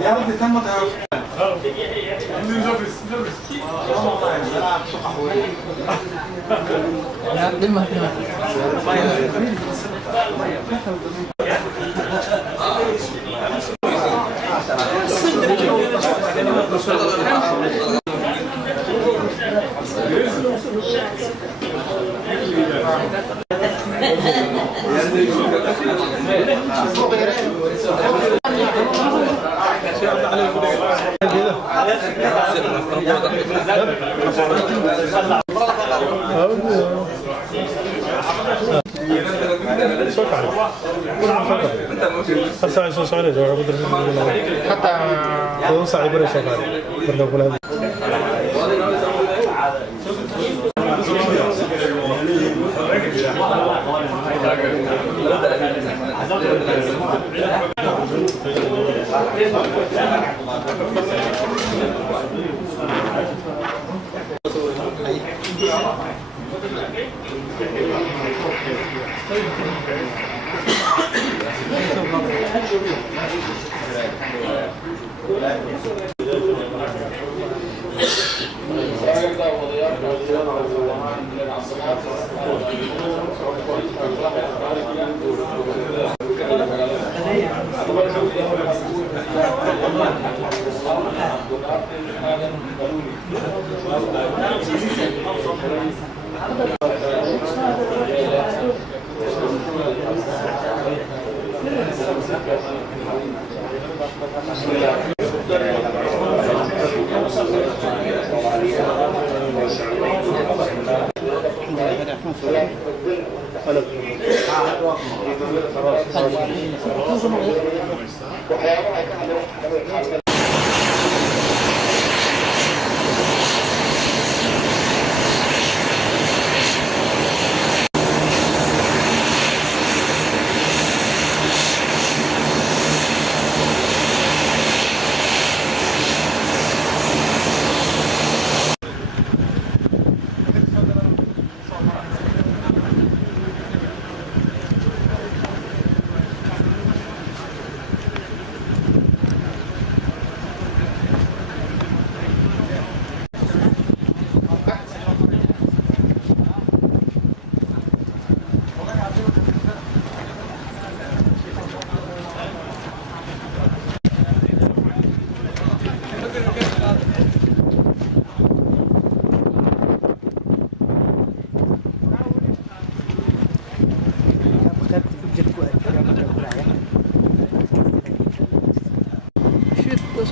يا رب تم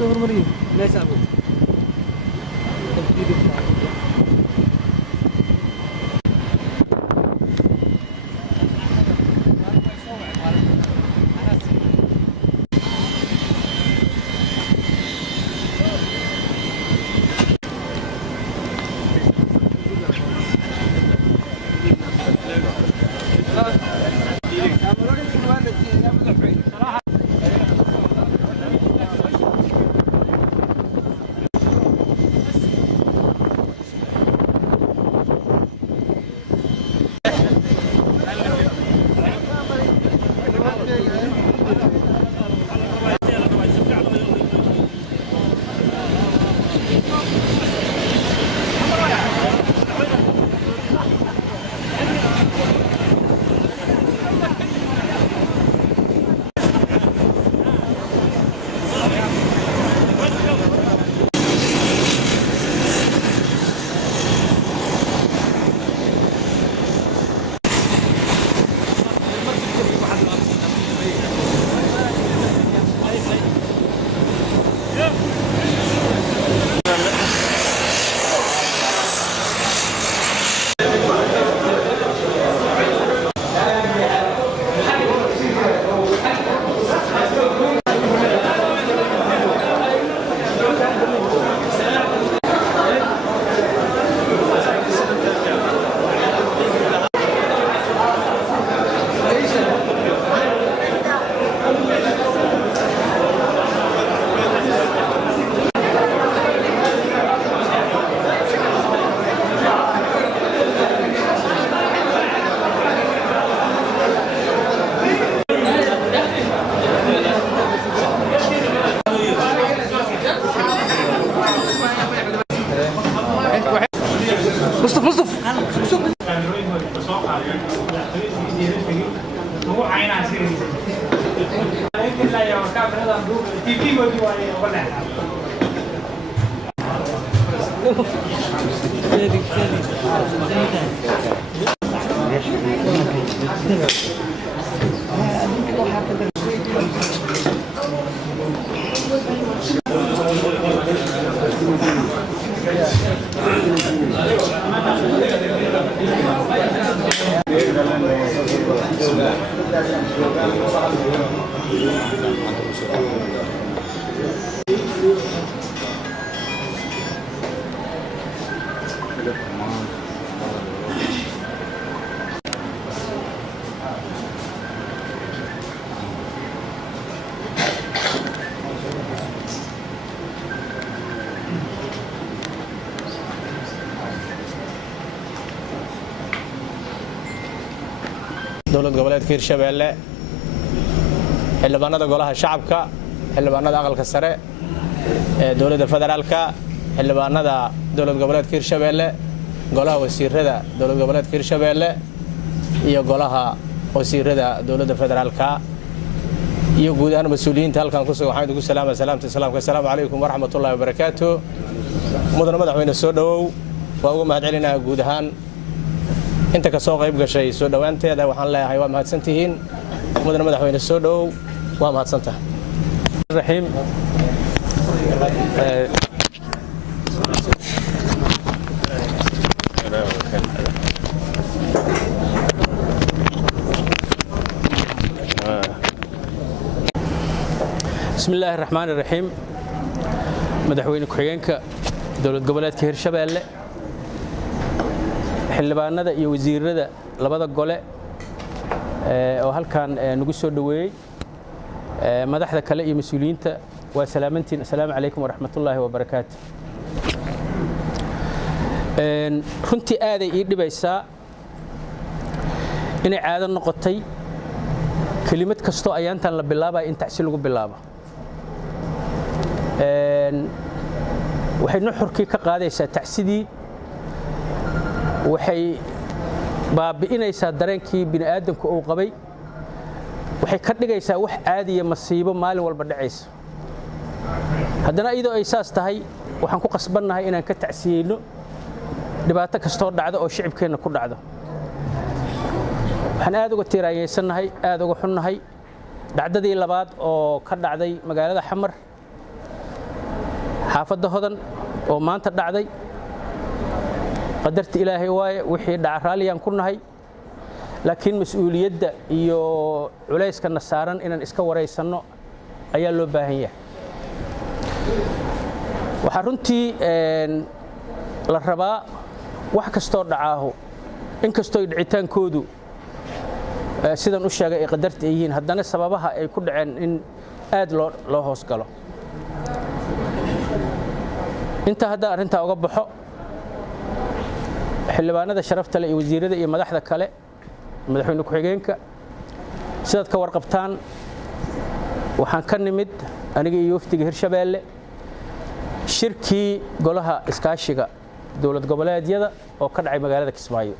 صور مريض ليس أبو dowlad goboleedka Hirshabeelle xildhibaanada golaha shacabka xildhibaanada aqalka sare ee dowladda federaalka xildhibaanada dowlad goboleedka Hirshabeelle golaha wasiirada dowlad goboleedka Hirshabeelle iyo golaha wasiirada dowladda federaalka iyo guud ahaan mas'uuliyiinta halkan ku sugan waxaan idinku salaamta salaamka assalaamu calaykum wa rahmatullaahi wa barakaatuh mudane madaxweyne soo dhawow waa ugu mahadcelinayaa guud ahaan inta ka soo qayb gashay soo dhawaanteeda waxaan leeyahay waa mahadsantihiin mudane madaxweyne soo dhawow waa mahadsantahay raxiim بسم الله الرحمن الرحيم مدحوين كحيانك دولة قبلات كهرشبيلة xildhibaanada iyo wasiirada labada gole oo halkan nagu soo dhaweeyay madaxda kale iyo mas'uuliyiinta waa salaamantiin assalaamu calaykum wa rahmatullaahi wa barakaatuh runtii aaday ii dhibaysaa inay caado noqotay kelimad kasto ayaantan la bilaabay in tacsiil lagu bilaabo waxay nuxurkii ka qaadaysaa tacsidii waxay baabi'inaysaa dareenkii bini aadamku uu qabay waxay ka dhigaysaa wax caadiya masiibo maalin walba dhacaysa haddana iyadoo ay saas tahay waxaan ku qasbannahay inaan ka tacsiyeyno dhibaato kastoo dhacdo oo shicibkeenna ku dhacdo waxaan aad uga tiiraayeysannahay aad uga xunnahay dhacdadii labaad oo ka dhacday magaalada xamar xaafadda hodan oo maanta dhacday qadarta ilaahay waaye wixii dhaca raaliyaan ku nahay laakiin mas'uuliyadda iyo culayskana saaran inaan iska waraysanno ayaa loo baahan yahay waxaa runtii la rabaa wax kastoo dhacaaho inkastoo dhicitaankoodu sidan u sheegay ay qadarta yihiin haddana sababaha ay ku dhaceen in aad loo hoos galo inta hadda arrintaa uga baxo xildhibaanada sharafta leh iyo wasiirada iyo madaxda kale madaxweyne ku-xigeenka sidaad ka warqabtaan waxaan ka nimid aniga iyo wafdiga Hirshabeelle shirkii golaha iskaashiga dowlad goboleedyada oo ka dhacay magaalada Kismaayo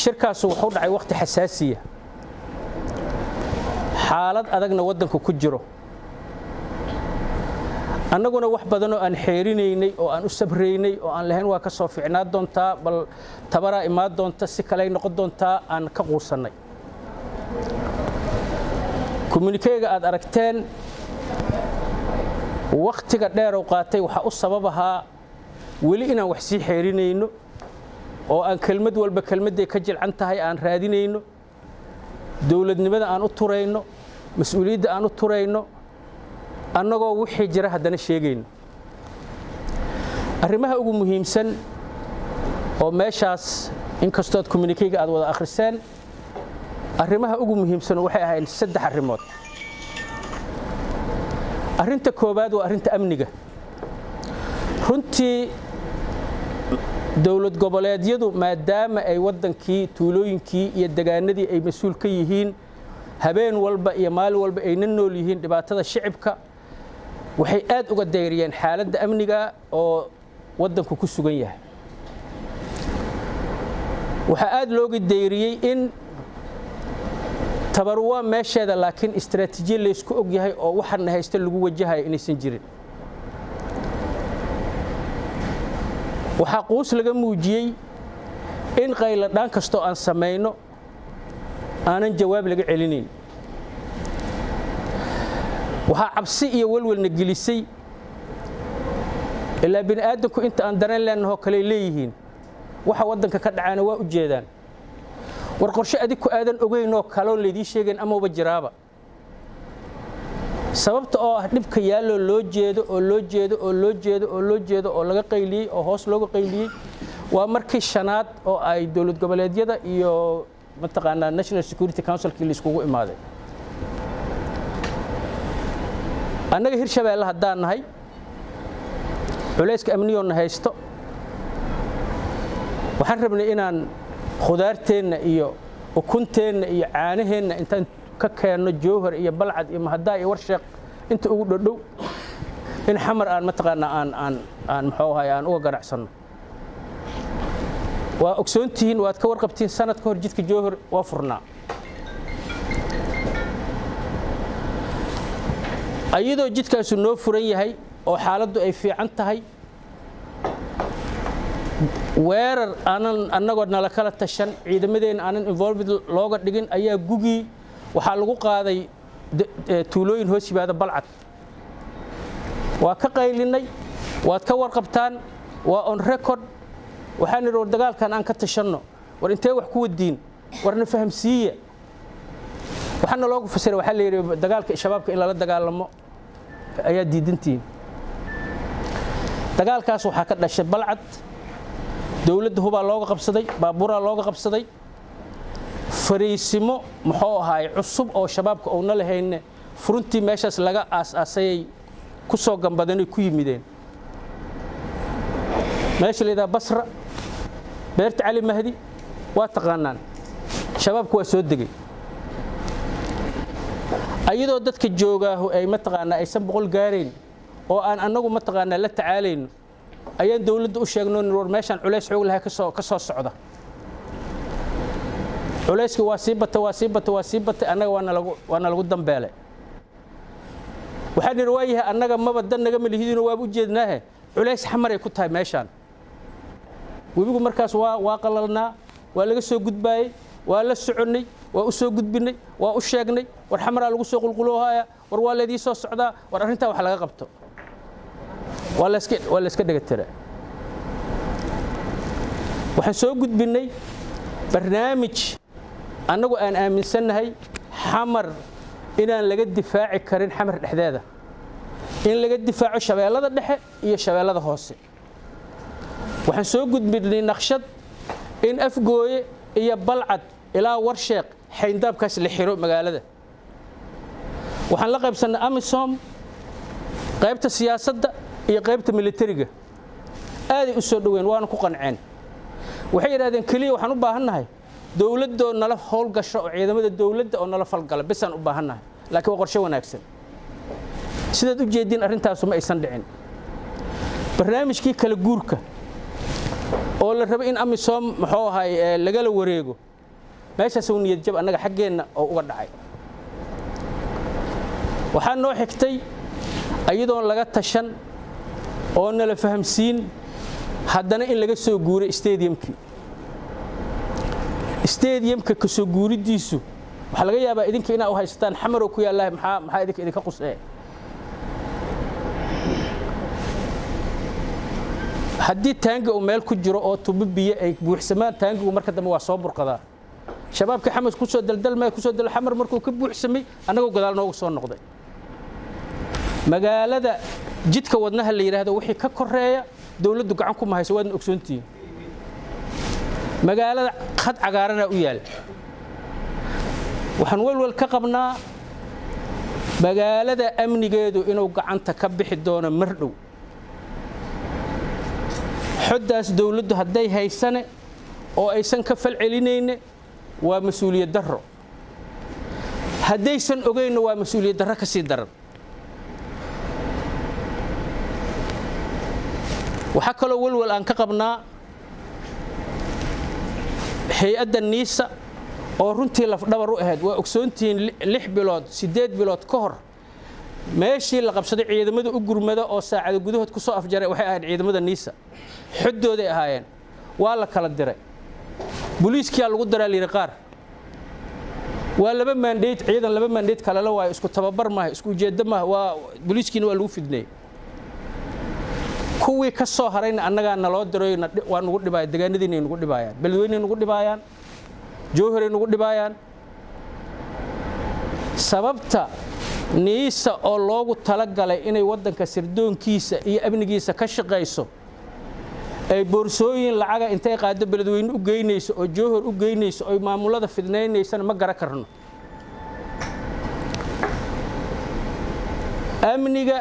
shirkaas wuxuu dhacay waqti xasaasiya xaalad adagna wadanku ku jiro annaguna wax badan oo aan xeerinaynay oo aan u sabraynay oo aan lahayn waa ka soo fiicnaa doontaa bal tabara imaad doonta si kale ay noqon doontaa aan ka quusanay communique-ga aad aragteen waqtiga dheer oo qaatay waxa u sababaha weli inaan wax sii xeerinayno oo aan kelmad walba kelmaday ka jilcan tahay aan raadinayno dawladnimada aan u turayno mas'uuliyadda aan u turayno annagoo wixii jira haddana sheegayno arrimaha ugu muhiimsan oo meeshaas inkastoo communique-ga aad wada akhriseen arrimaha ugu muhiimsan waxay ahaayeen 3 arrimood arrinta koobaad waa arrinta amniga runtii dawlad goboleedyadu maadaama ay wadankii tuulooyinkii iyo deegaanadii ay mas'uul ka yihiin habeen walba iyo maalin walba ay nool yihiin dhibaatada shicibka waxay aad uga dayriyeen xaaladda amniga oo wadanku ku sugan yahay waxa aad looga deyriyay in tabarwa meesheeda laakiin istiraatiijiyad la isku og yahay oo waxaan haysta lagu wajahay inaysan jirin waxa qoys laga muujiyay in qayla dhan kasto aan sameeyno aanan jawaab laga celinayn waxa cabsi iyo walwalna gelisay ilaa bin aadamku inta aan dareen leenahay kale leeyihiin waxa wadanka ka dhacana waa u jeedaan war qorshe adig ku aadan ogeynoo kale leedii sheegeen ama waba jiraaba sababta oo ah dhibka yaalo loo jeedo oo laga qayliyay oo hoos looga qayliyay waa markii shanaad oo ay dawlad goboleedyada iyo mataqaanaa National Security Council-kii la iskugu imaaday annaga Hirshabeelle haddaan nahay culayska amniyoona haysto waxaan rabnay inaan khudaarteena iyo ukunteena iyo caanaheena intaan ka keenno Jowhar iyo Balcad iyo Mahada iyo Warsheeq inta ugu dhow in xamar aan mataqaanaa aan maxuu ahay aan uga ganacsano waa ogsoontiin waad ka warqabtiin sanad ka hor jidka Jowhar waa furnaa ayadoo jidkaas noo furan yahay oo xaaladdu ay fiican tahay weerar annagoo nala kala tashan ciidamadeena aanan involved looga dhigin ayaa gugii waxaa lagu qaaday tuulooyin hoos yimaada Balcad waa ka qaylinay waad ka warqabtaan waa on record waxaan nidhi war dagaalkan aan ka tashanno war intee wax ku wadiin warna fahamsiiya waxaana loogu fasiray waxaa la yidhi dagaalka shabaabka in lala dagaalamo ayaa diidantiin dagaalkaas waxaa ka dhashay Balcad dawladda hubaa looga qabsaday baabuuraa looga qabsaday fariisimo muxuu ahaay cusub oo shabaabka oo na lahayn furuntii meeshaas laga aas-aasay ku soo gambadan ku yimideen meesha leedahay Basra beerta Ali Mahdi waa taqaanaan shabaabku waa soo degay ayadoo dadka jooga ay mataqaanaa aysan boqol gaareen oo aan anagu mataqaanaa la tacaalayno ayaan dawladda u sheegno in war meeshan culays xoog laha ka soo socda culayska waa sii batay anaga waana lagu dambeelay waxaan riwaayaha anaga maba dan naga malihidino waa u jeednaahe culays xamar ay ku tahay meeshan webigu markaas waa qalalnaa waa laga soo gudbaayay waa la soconay waa u soo gudbinay waa u sheegnay war xamara lagu soo qulquloohaya war waa leedii soo socdaa war arinta wax laga qabto waa la iska dhagatira waxaan soo gudbinay barnaamij annagu aan aaminsanahay xamar inaan laga difaaci karin xamar dhexdeeda in laga difaaco shabeellada dhexe iyo shabeellada hoose waxaan soo gudbinay naqshad in Afgooye iyo Balcad ilaa Warsheeq xayndaabkaas la xiro magaalada waxaan la qaybsanay AMISOM qaybta siyaasadda iyo qaybta militariga aad ay u soo dhaweyn waana ku qanceen waxay yiraahdeen kaliya waxaan u baahannahay dawladda nala howl gasho oo ciidamada dawladda oo nala falgala bisaan u baahannahay laakiin waa qorshe wanaagsan sidaad u jeedin arintaas ma aysan dhicin barnaamijkii kala guurka oo la rabo in AMISOM muxuu ahay laga la wareego meeshaas uu niyad jab anaga xageena oo uga dhacay waxaan noo xigtay ayadoo laga tashan oo nala fahamsiin haddana in laga soo guuray stadiumka ka soo guuridiisu waxa laga yaabaa idinka inaa u haystaan xamar oo ku yaalahay maxaa idinka qusay haddii taangi uu meel ku jiro oo tubo biyo ay buuxsamaan taangigu marka dambe waa soo burqadaa shabaabka xamas ku soo daldalmay ku soo dal xamar markuu ka buuxsamay anagoo gadaal noogu soo noqday magaalada jidka wadnaha la yiraahdo wixii ka koreeya dawladdu gacan ku mahayso waadna ogsoontiin magaalada qad cagaarana u yaal waxaan walwal ka qabnaa magaalada amnigeedu inuu gacanta ka bixi doono mardhow xoddaas dawladdu hadday haysane oo aysan ka falcelinayne waa mas'uuliyad darro haddaysan ogeyno waa mas'uuliyad darro ka sii daran waxa kaloo walwal aan ka qabnaa hay-adda niisa oo runtii lafdhabar u ahayd waa ogsoontihiin 6 bilood 8 bilood ka hor meeshii la qabsaday ciidamada u gurmada oo saacado gudahood ku soo afjaray waxay ahayd ciidamada niisa xudooday ahaayeen waa la kala diray booliiskiya lagu diray liir qaar waa laba mandate ciidan laba mandate kala la waayo isku tababar ma isku jeedo ma waa booliiskiina waa lagu fidnay kuwii ka soo harayna annaga naloo dirayna waa nagu dhibay deegaanadiina nagu dhibayaan balweyne nagu dhibayaan joohare nagu dhibayaan sababta niisa oo loogu talagalay inay wadanka sirdoonkiisa iyo amnigiisa ka shaqeyso ay boorsooyin lacaga intay qaado balweyne u geynayso oo joohar u geynayso oo maamulada fidnaynaysana ma gara karno amniga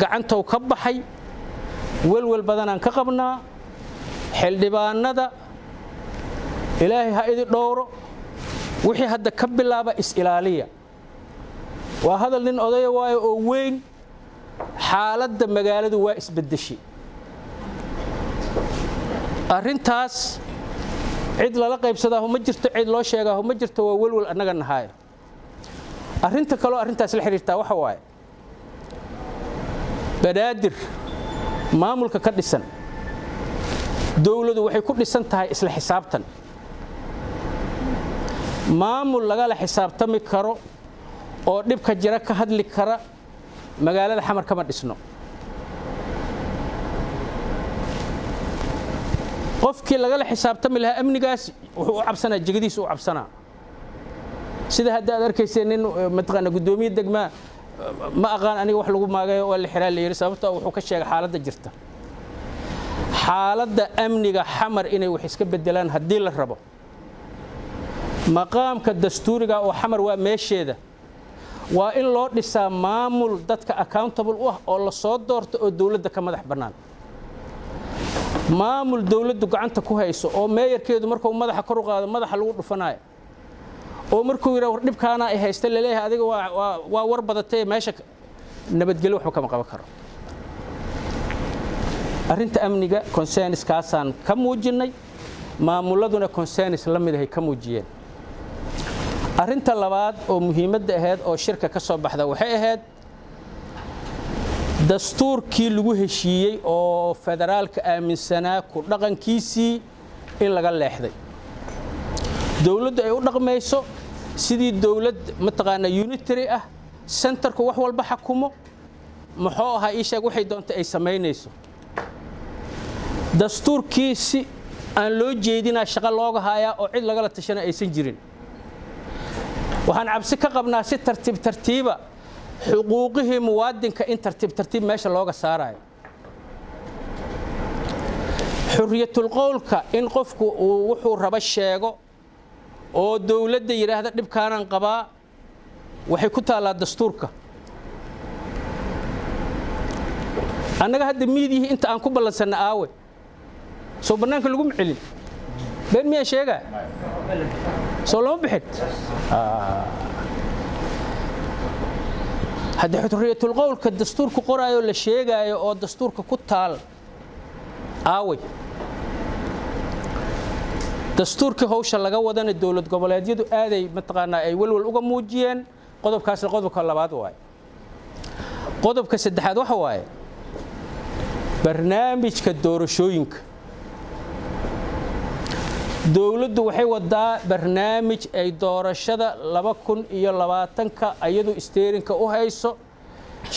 gacantow ka baxay walwal badan aan ka qabnaa xildhibaanada ilaahay ha idin dhowro wixii hadda ka bilaaba is ilaaliya waa hadal nin oday waayo oo weyn xaaladda magaaladu waa isbedeshay arintaas cid lala qaybsadaa ma jirto cid loo sheegaa ma jirto waa walwal annaga nahay arinta kale arintaas la xiriirtaa waxa waaye banaadir maamulka ka dhisan dawladdu waxay ku dhisan tahay isla xisaabtan maamul laga la xisaabtami karo oo dhibka jira ka hadli kara magaalada xamar kama dhisno qofkii laga la xisaabtami lahaa amnigaas wuxuu u cabsanaa jigadiisa u cabsanaa sida hadda aad arkayseen nin mataqaana gudoomiye degma ma aqaan aniga wax lagu maagayo oo la xiraal leeyahay sababtoo wuxuu ka sheegay xaaladda jirta xaaladda amniga xamar inay wax iska bedelaan hadii la rabo maqaamka dastuuriga oo xamar waa meesheeda waa in loo dhisaa maamul dadka accountable u ah oo la soo doorto oo dawladda ka madax bannaan maamul dawladdu gacanta ku hayso oo meeyarkeedu markuu madaxa kor u qaado madaxa lagu dhufanayo oo markuu yiraahdo war dhibkaana ay haysta leeyahay adiga waa war badatay meesha nabadgelyo waxba kama qaban karo arinta amniga concerns kaasaan ka muujinay maamuladuna concerns la mid ah ka muujiyeen arinta labaad oo muhiimadda ahayd oo shirka ka soo baxda waxay ahayd dastuurkii lagu heshiiyey oo federaalka aaminsanaa ku dhaqankiisii in laga leexday dawladdu ay u dhaqmayso sidii dawlad mataqaana unitary ah centerku wax walba xukumo muxuu ahaa ii sheeg waxay doonto ay sameynayso dastuurkiisi aan loo jeedinaa shaqo looga hayaa oo cid laga la tashana aysan jirin waxaan cabsi ka qabnaa si tartiiba xuquuqihii muwaadinka in tartiib meesha looga saarayo xurriyatul qowlka in qofku uu wuxuu raba sheego oo dawladda yiraahdo dhibkaanan qabaa waxay ku taalaa dastuurka annaga hadda miidii inta aan ku ballansana aawe soo banaanka lagu micilin been miyaa sheegaa soo lama bixin hadda xurriyatul qowlka dastuurku qoraayo la sheegaayo oo dastuurka ku taal aawe dastuurkii hawsha laga wadana dawlad goboleedyadu aaday mataqaana ay walwal uga muujiyeen qodobkaas qodobka labaad waay qodobka saddexaad waxa waaye barnaamijka doorashooyinka dawladdu waxay wadaa barnaamij ay doorashada 2020ka ayadu isteerinka u hayso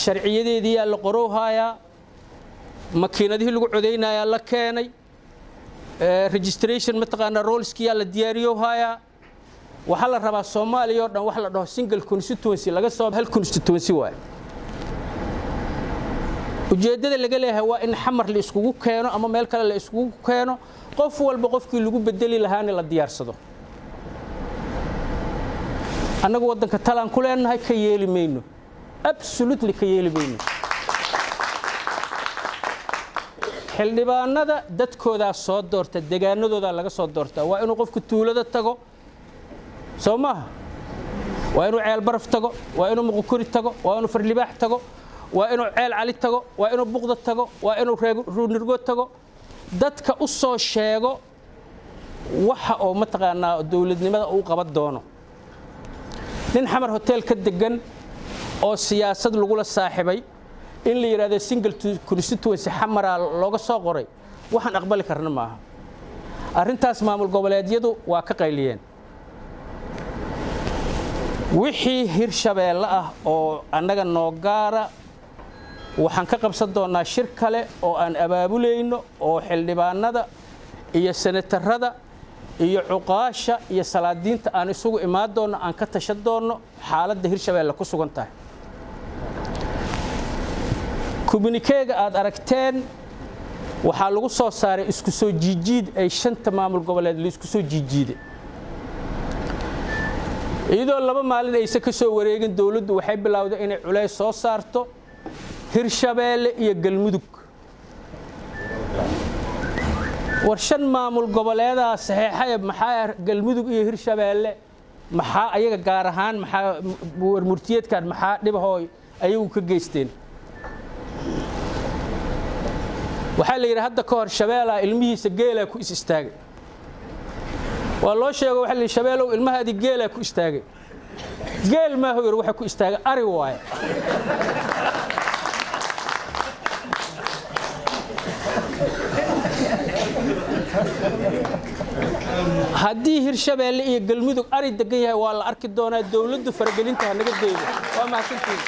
sharciyadeedii la qorowhaya makiinadihii lagu codeynaya la keenay registration mataqaana roleskiya la diyaariyo haya waxa la rabaa Soomaaliya oo dhan wax la dhaho single constituency laga soo hal constituency waay ujeedada laga leeyahay waa in xamar la iskugu keeno ama meel kale la iskugu keeno qof walba qofkii lagu bedeli lahaana la diyaarsado annagu wadanka talaan ku leenahay ka yeeli mayno absolutely ka yeeli mayno xildhibaanada dadkooda soo doorta deegaanadooda laga soo doorta waa inuu qofku tuulada tago Soomaha waa inuu ceel baraf tago waa inuu muqkuri tago waa inuu farlibaax tago waa inuu ceel cali tago waa inuu buqda tago waa inuu ruunirgo tago dadka u soo sheego waxa oo mataqaanaa dawladnimada uu qaban doono nin xamar hotel ka degan oo siyaasad lagu la saaxibay in la yiraahdo single constituency xamara looga soo qoray waxaan aqbali karna maaha arrintaas maamul goboleedyadu waa ka qayliyeen wixii Hirshabeelle ah oo annaga noo gaara waxaan ka qabsan doonaa shir kale oo aan abaabulayno oo xildhibaanada iyo senatarada iyo cuqaasha iyo salaadiinta aan isugu imaan doono aan ka tashan doono xaaladda Hirshabeelle ku sugan tahay communiquega aad aragteen waxaa lagu soo saaray isku soo jiijiid ay shanta maamul goboleed la isku soo jiijiiday iyadoo laba maalin aysan ka soo wareegin dawladdu waxay bilowday inay culays soo saarto Hirshabeelle iyo Galmudug war shan maamul goboleedaha saxiixay maxaa Galmudug iyo Hirshabeelle maxaa ayaga gaar ahaan maxaa warmurtiyeedkan maxaa dhibahooy ayagu ka geysteen waxaa la yiraahdaa hadda ka hor Shabeella ilmihiisa geela ku is istaagay waa loo sheegay waxa la Shabeellow ilmahaadi geela ku istaagay geel ma hooyar waxa ku istaagay ari waay haddii Hirshabeelle iyo Galmudug ari degan yahay waa la arki doonaa dawladdu faragelinta naga deeyo waa mahadsantiin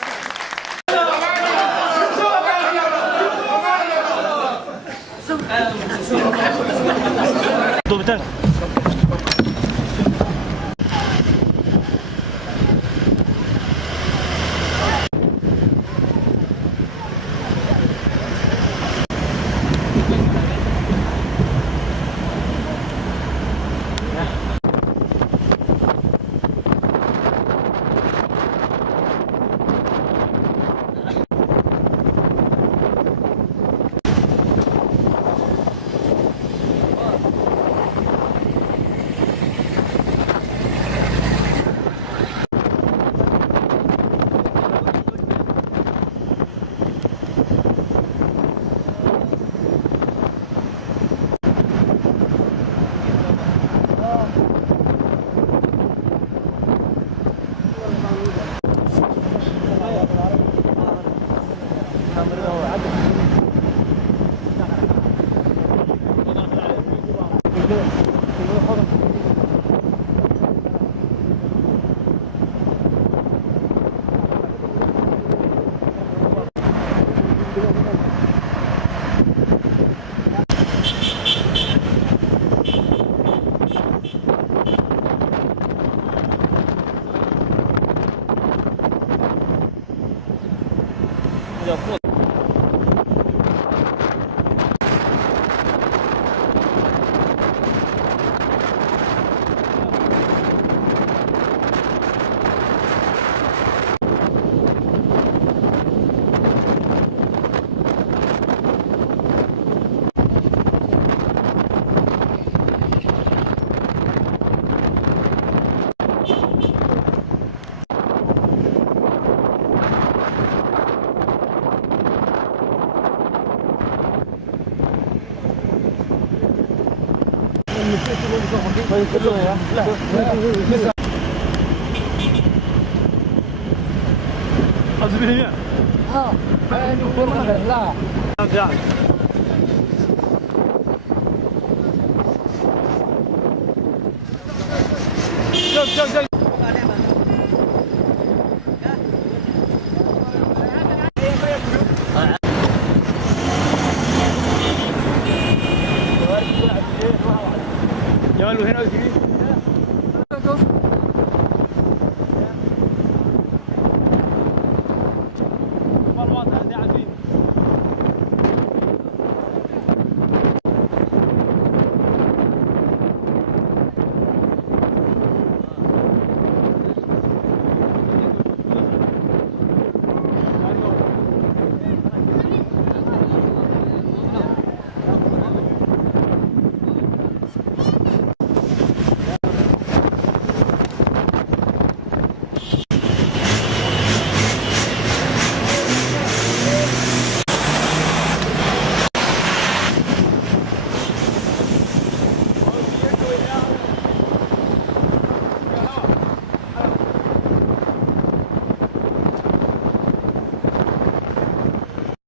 جمال وهنا